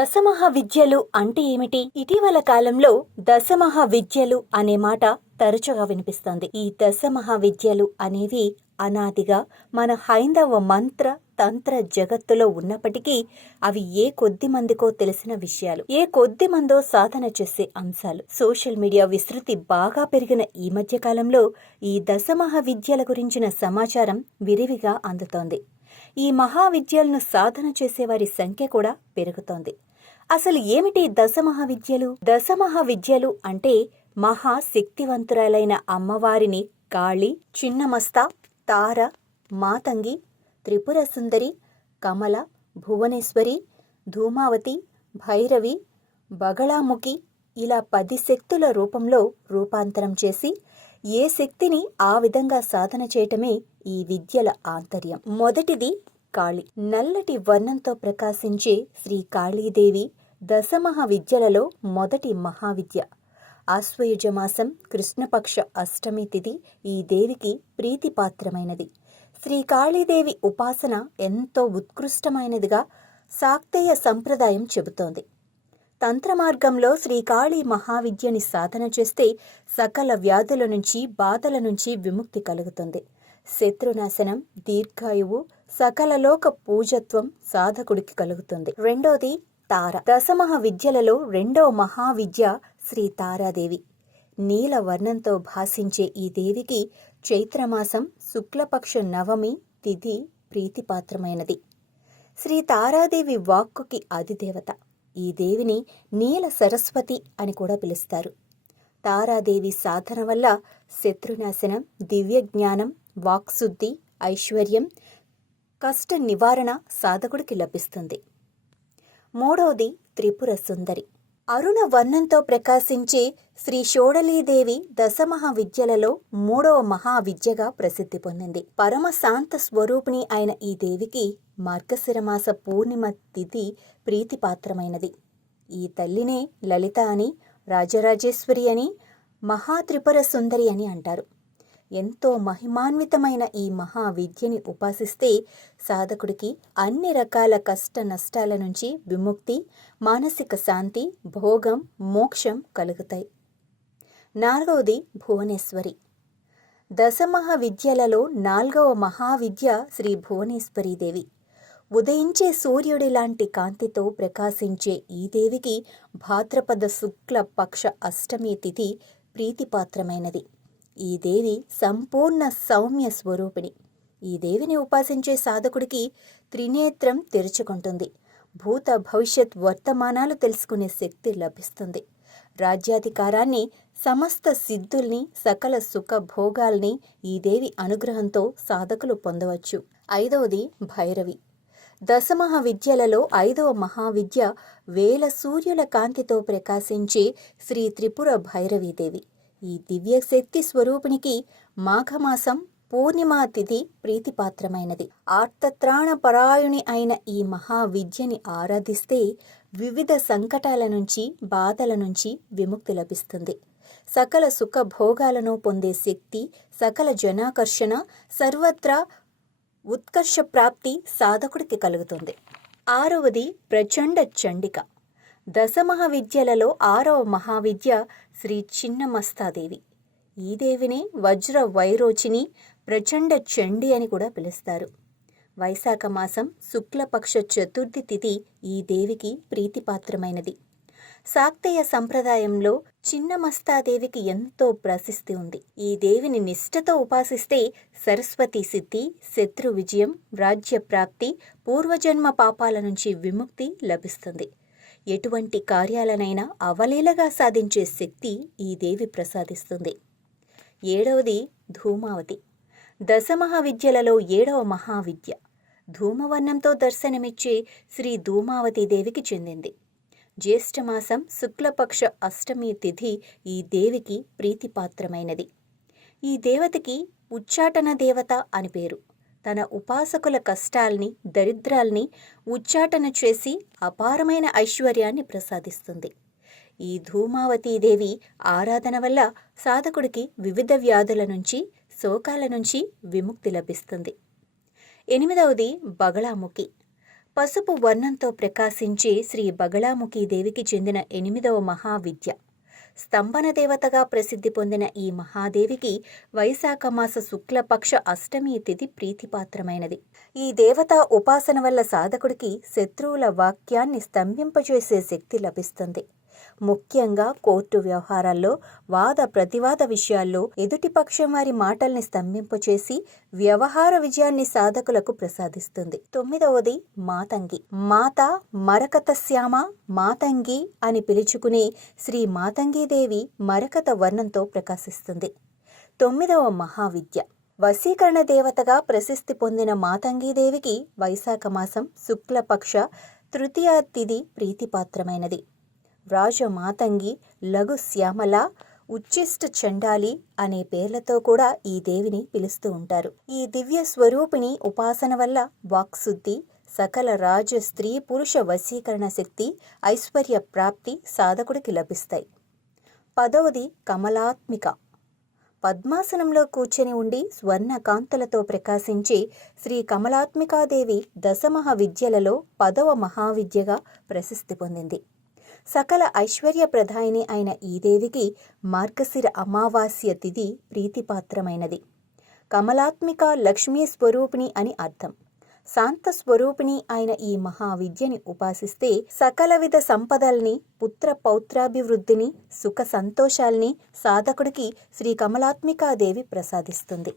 దశమహా విద్యలు అంటే ఏమిటి? ఇటీవల కాలంలో దశమహా విద్యలు అనే మాట తరచుగా వినిపిస్తోంది. ఈ దశమహా విద్యలు అనేవి అనాదిగా మన హైందవ మంత్ర తంత్ర జగత్తులో ఉన్నప్పటికీ అవి ఏ కొద్ది మందికో తెలిసిన విషయాలు ఏ కొద్ది మందో సాధన చేసే అంశాలు. సోషల్ మీడియా విస్తృతి బాగా పెరిగిన ఈ మధ్య కాలంలో ఈ దశమహా విద్యల గురించిన సమాచారం విరివిగా అందుతోంది. ఈ మహావిద్యలను సాధన చేసేవారి సంఖ్య కూడా పెరుగుతోంది. అసలు ఏమిటి దశమహావిద్యలు? దశమహావిద్యలు అంటే మహాశక్తివంతురాలైన అమ్మవారిని కాళి చిన్నమస్త తార మాతంగి త్రిపుర సుందరి కమల భువనేశ్వరి ధూమావతి భైరవి బగళాముఖి ఇలా పది శక్తుల రూపంలో రూపాంతరం చేసి ఏ శక్తిని ఆ విధంగా సాధన చేయటమే ఈ విద్యల ఆంతర్యం. మొదటిది కాళి. నల్లటి వర్ణంతో ప్రకాశించే శ్రీ కాళీదేవి దశ విద్యలలో మొదటి మహావిద్య. ఆశ్వయుజమాసం కృష్ణపక్ష అష్టమి తిథి ఈ దేవికి ప్రీతిపాత్రమైనది. శ్రీ కాళీదేవి ఉపాసన ఎంతో ఉత్కృష్టమైనదిగా శాక్తేయ సంప్రదాయం చెబుతోంది. తంత్రమార్గంలో శ్రీకాళీ మహావిద్యని సాధన చేస్తే సకల వ్యాధుల నుంచి బాధల నుంచి విముక్తి కలుగుతుంది. శత్రునాశనం దీర్ఘాయువు సకలలోక పూజత్వం సాధకుడికి కలుగుతుంది. రెండోది తార. దశమహ విద్యలలో రెండో మహావిద్య శ్రీ తారాదేవి. నీల వర్ణంతో భాసించే ఈ దేవికి చైత్రమాసం శుక్లపక్ష నవమి తిథి ప్రీతిపాత్రమైనది. శ్రీ తారాదేవి వాక్కుకి అధిదేవత ఈ దేవిని నీల సరస్వతి అని కూడా పిలుస్తారు. తారాదేవి సాధన వల్ల శత్రునాశనం దివ్య జ్ఞానం వాక్శుద్ధి ఐశ్వర్యం కష్ట నివారణ సాధకుడికి లభిస్తుంది. మూడవది త్రిపుర సుందరి. అరుణ వర్ణంతో ప్రకాశించే శ్రీ షోడలీదేవి దశమహా విద్యలలో మూడవ మహావిద్యగా ప్రసిద్ధి పొందింది. పరమ శాంత స్వరూపిణి అయిన ఈ దేవికి మార్గశిరమాస పూర్ణిమ తిథి ప్రీతిపాత్రమైనది. ఈ తల్లినే లలిత అని రాజరాజేశ్వరి అని మహాత్రిపుర సుందరి అని అంటారు. ఎంతో మహిమాన్వితమైన ఈ మహా విద్యని ఉపాసిస్తే సాధకుడికి అన్ని రకాల కష్ట నష్టాల నుంచి విముక్తి మానసిక శాంతి భోగం మోక్షం కలుగుతాయి. నాలుగవది భువనేశ్వరి. దశమహావిద్యలలో నాల్గవ మహావిద్య శ్రీ భువనేశ్వరీదేవి ఉదయించే సూర్యుడి లాంటి కాంతితో ప్రకాశించే ఈ దేవికి భాద్రపద శుక్ల పక్ష అష్టమి తిథి ప్రీతిపాత్రమైనది. ఈ దేవి సంపూర్ణ సౌమ్య స్వరూపిణి. ఈ దేవిని ఉపాసించే సాధకుడికి త్రినేత్రం తెరుచుకుంటుంది. భూత భవిష్యత్ వర్తమానాలు తెలుసుకునే శక్తి లభిస్తుంది. రాజ్యాధికారాన్ని సమస్త సిద్ధుల్ని సకల సుఖ భోగాల్ని ఈ దేవి అనుగ్రహంతో సాధకులు పొందవచ్చు. ఐదవది భైరవి. దశమహ విద్యలలో ఐదవ మహావిద్య వేల సూర్యుల కాంతితో ప్రకాశించే శ్రీ త్రిపుర భైరవీదేవి. ఈ దివ్య శక్తి స్వరూపినికి మాఘమాసం పూర్ణిమా తిథి ప్రీతిపాత్రమైనది. ఆర్తత్రాణ పరాయుని అయిన ఈ మహావిద్యని ఆరాధిస్తే వివిధ సంకటాల నుంచి బాధల నుంచి విముక్తి లభిస్తుంది. సకల సుఖ భోగాలను పొందే శక్తి సకల జనాకర్షణ సర్వత్రా ఉత్కర్ష ప్రాప్తి సాధకుడికి కలుగుతుంది. ఆరవది ప్రచండ చండిక. దశ మహావిద్యలలో ఆరవ మహావిద్య శ్రీ చిన్నమస్తాదేవి. ఈ దేవిని వజ్ర వైరోచిని ప్రచండ చండి అని కూడా పిలుస్తారు. వైశాఖ మాసం శుక్లపక్ష చతుర్థి తిథి ఈ దేవికి ప్రీతిపాత్రమైనది. శాక్తేయ సంప్రదాయంలో చిన్నమస్తాదేవికి ఎంతో ప్రశస్తి ఉంది. ఈ దేవిని నిష్ఠతో ఉపాసిస్తే సరస్వతి సిద్ధి శత్రు విజయం రాజ్య ప్రాప్తి పూర్వజన్మ పాపాల నుంచి విముక్తి లభిస్తుంది. ఎటువంటి కార్యాలనైనా అవలీలగా సాధించే శక్తి ఈ దేవి ప్రసాదిస్తుంది. ఏడవది ధూమావతి. దశమహావిద్యలలో ఏడవ మహావిద్య. ధూమవర్ణంతో దర్శనమిచ్చే శ్రీ ధూమావతి దేవికి చెందింది. జ్యేష్ఠమాసం శుక్లపక్ష అష్టమి తిథి ఈ దేవికి ప్రీతిపాత్రమైనది. ఈ దేవతకి ఉచ్చాటన దేవత అని పేరు. తన ఉపాసకుల కష్టాల్ని దరిద్రాల్ని ఉచ్చాటన చేసి అపారమైన ఐశ్వర్యాన్ని ప్రసాదిస్తుంది. ఈ ధూమావతీదేవి ఆరాధన వల్ల సాధకుడికి వివిధ వ్యాధుల నుంచి శోకాల నుంచి విముక్తి లభిస్తుంది. ఎనిమిదవది బగళాముఖి. పసుపు వర్ణంతో ప్రకాశించే శ్రీ బగళాముఖి దేవికి చెందిన ఎనిమిదవ మహావిద్య. స్తంభన దేవతగా ప్రసిద్ధి పొందిన ఈ మహాదేవికి వైశాఖ మాస శుక్లపక్ష అష్టమి తిథి ప్రీతిపాత్రమైనది. ఈ దేవత ఉపాసన వల్ల సాధకుడికి శత్రువుల వాక్యాన్ని స్తంభింపజేసే శక్తి లభిస్తుంది. ముఖ్యంగా కోర్టు వ్యవహారాల్లో వాద ప్రతివాద విషయాల్లో ఎదుటి పక్షం వారి మాటల్ని స్తంభింపచేసి వ్యవహార విజయాన్ని సాధకులకు ప్రసాదిస్తుంది. తొమ్మిదవది మాతంగి. మాత మరకత శ్యామ మాతంగి అని పిలుచుకునే శ్రీ మాతంగీదేవి మరకత వర్ణంతో ప్రకాశిస్తుంది. తొమ్మిదవ మహావిద్య. వశీకరణ దేవతగా ప్రసిద్ధి పొందిన మాతంగీదేవికి వైశాఖ మాసం శుక్లపక్ష తృతీయ తిథి ప్రీతిపాత్రమైనది. రాజమాతంగి లఘు శ్యామల ఉచ్చిష్ట చండాలి అనే పేర్లతో కూడా ఈ దేవిని పిలుస్తూ ఉంటారు. ఈ దివ్య స్వరూపిణి ఉపాసన వల్ల వాక్శుద్ధి సకల రాజ స్త్రీ పురుష వశీకరణ శక్తి ఐశ్వర్య ప్రాప్తి సాధకుడికి లభిస్తాయి. పదవది కమలాత్మిక. పద్మాసనంలో కూర్చొని ఉండి స్వర్ణ కాంతులతో ప్రకాశించి శ్రీ కమలాత్మికాదేవి దశమహ విద్యలలో పదవ మహావిద్యగా ప్రసిద్ధి పొందింది. సకల ఐశ్వర్య ప్రధాయిని అయిన ఈ దేవికి మార్గశిర అమావాస్య తిథి ప్రీతిపాత్రమైనది. కమలాత్మిక లక్ష్మీ స్వరూపిణి అని అర్థం. శాంత స్వరూపిణి అయిన ఈ మహావిద్యని ఉపాసిస్తే సకలవిధ సంపదల్ని పుత్ర పౌత్రాభివృద్ధిని సుఖ సంతోషాల్ని సాధకుడికి శ్రీ కమలాత్మికాదేవి ప్రసాదిస్తుంది.